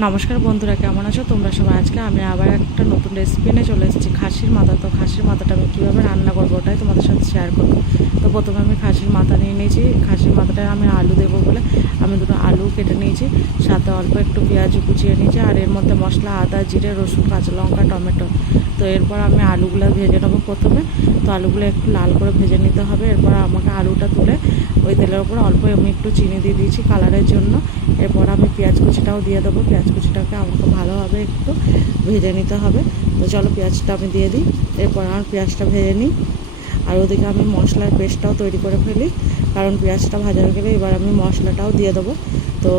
নমস্কার বন্ধুরা, কেমন আছো তোমরা সবাই? আজকে আমি আবার একটা নতুন রেসিপি নিয়ে চলে এসেছি, খাসির মাথা। তো খাসির মাথাটা আমি কীভাবে রান্না করবো ওটাই তোমাদের সাথে শেয়ার করবো। তো প্রথমে আমি খাসির মাথা নিয়ে নিয়েছি। খাসির মাথাটায় আমি আলু দেবো বলে আমি দুটো আলু কেটে নিয়েছি, সাথে অল্প একটু পেঁয়াজ কুচিয়ে নিয়েছি, আর এর মধ্যে মশলা আদা, জিরে, রসুন, কাঁচা লঙ্কা, টমেটো। তো এরপর আমি আলুগুলো ভেজে নেবো প্রথমে। তো আলুগুলো একটু লাল করে ভেজে নিতে হবে। এরপর আমাকে আলুটা তুলে ওই তেলের ওপর অল্প আমি একটু চিনি দিয়ে দিয়েছি কালারের জন্য। এরপর আমি পেঁয়াজ কুচিটাও দিয়ে দেবো। পেঁয়াজ কুচিটাকে আমাকে ভালোভাবে একটু ভেজে নিতে হবে। তো চলো পেঁয়াজটা আমি দিয়ে দিই। এরপর আমার পেঁয়াজটা ভেজে নিই, আর ওদিকে আমি মশলার পেস্টটাও তৈরি করে ফেলি, কারণ পেঁয়াজটা ভাজা হয়ে গেলে এবার আমি মশলাটাও দিয়ে দেবো। তো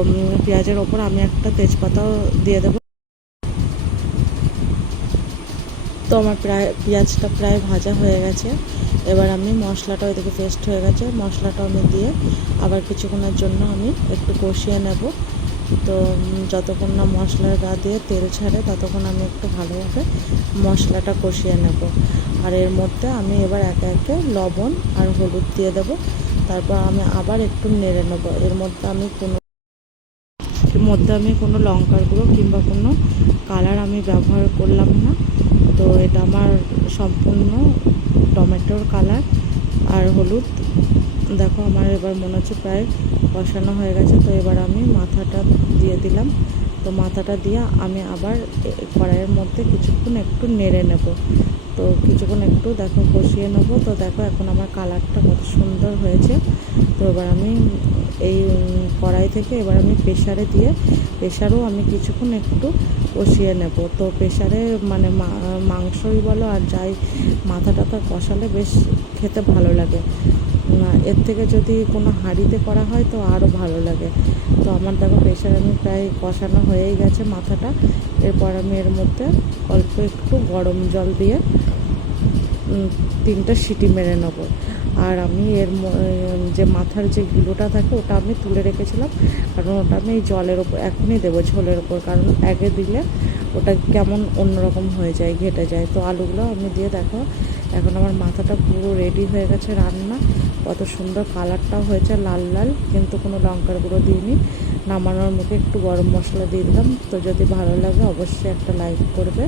পেঁয়াজের ওপর আমি একটা তেজপাতাও দিয়ে দেবো। তো আমার পেঁয়াজটা প্রায় ভাজা হয়ে গেছে। এবার আমি মশলাটা ওইদিকে পেস্ট হয়ে গেছে, মশলাটা আমি দিয়ে আবার কিছুক্ষণের জন্য আমি একটু কষিয়ে নেব। তো যতক্ষণ না মশলার গা দিয়ে তেল ছাড়ে ততক্ষণ আমি একটু ভালোভাবে মশলাটা কষিয়ে নেব। আর এর মধ্যে আমি এবার একে একে লবণ আর হলুদ দিয়ে দেব। তারপর আমি আবার একটু নেড়ে নেব। এর মধ্যে আমি কোনো লঙ্কার গুঁড়ো কিংবা কোনো কালার আমি ব্যবহার করলাম না। তো এটা আমার সম্পূর্ণ টমেটোর কালার আর হলুদ। দেখো আমার এবার মনে হচ্ছে প্রায় কষানো হয়ে গেছে। তো এবার আমি মাথাটা দিয়ে দিলাম। তো মাথাটা দিয়ে আমি আবার কড়াইয়ের মধ্যে কিছুক্ষণ একটু নেড়ে নেব। তো কিছুক্ষণ একটু দেখো কষিয়ে নেব। তো দেখো এখন আমার কালারটা কত সুন্দর হয়েছে। তো এবার আমি এই কড়াই থেকে এবার আমি প্রেশারেও আমি কিছুক্ষণ একটু কষিয়ে নেব। তো প্রেশারে মানে মাংসই বলো আর যাই মাথাটা তো কষালে বেশ খেতে ভালো লাগে। এর থেকে যদি কোনো হাঁড়িতে করা হয় তো আরও ভালো লাগে। তো আমার দেখো প্রেশারে আমি প্রায় কষানো হয়েই গেছে মাথাটা। এরপর আমি এর মধ্যে অল্প একটু গরম জল দিয়ে 3টা সিটি মেরে নেব। আর আমি যে মাথার যে গিলোটা থাকে ওটা আমি তুলে রেখেছিলাম, কারণ ওটা আমি এই জলের ওপর এখনই দেবো, ঝোলের ওপর, কারণ আগে দিলে ওটা কেমন অন্যরকম হয়ে যায়, ঘেটে যায়। তো আলুগুলো আমি দিয়ে দেখো এখন আমার মাথাটা পুরো রেডি হয়ে গেছে রান্না। কত সুন্দর কালারটাও হয়েছে, লাল লাল, কিন্তু কোনো লঙ্কার গুঁড়ো দিইনি। নামানোর মুখে একটু গরম মশলা দিয়ে দিলাম। তো যদি ভালো লাগে অবশ্যই একটা লাইক করবে।